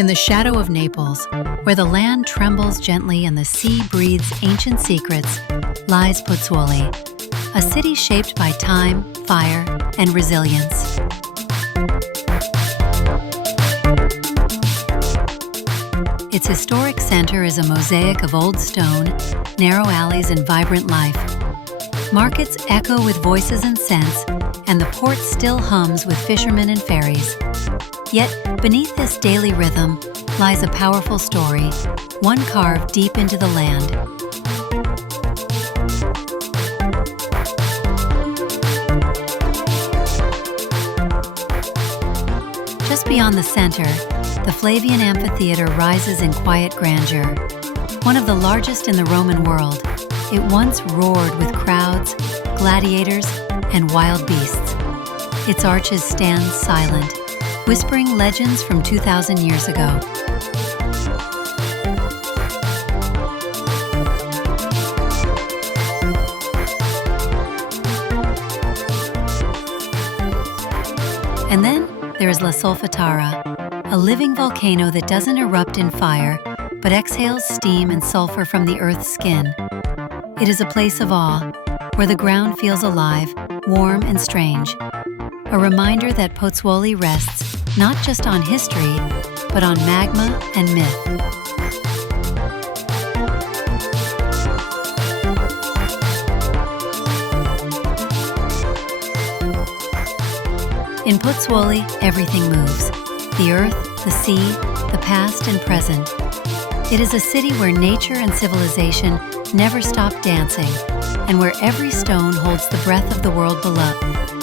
In the shadow of Naples, where the land trembles gently and the sea breathes ancient secrets, lies Pozzuoli, a city shaped by time, fire, and resilience. Its historic center is a mosaic of old stone, narrow alleys, and vibrant life. Markets echo with voices and scents, and the port still hums with fishermen and ferries. Yet, beneath this daily rhythm lies a powerful story, one carved deep into the land. Just beyond the center, the Flavian Amphitheatre rises in quiet grandeur. One of the largest in the Roman world, it once roared with crowds, gladiators, and wild beasts. Its arches stand silent, whispering legends from 2,000 years ago. And then there is La Solfatara, a living volcano that doesn't erupt in fire, but exhales steam and sulfur from the Earth's skin. It is a place of awe, where the ground feels alive, warm, and strange. A reminder that Pozzuoli rests not just on history, but on magma and myth. In Pozzuoli, everything moves. The earth, the sea, the past and present. It is a city where nature and civilization never stop dancing, and where every stone holds the breath of the world below.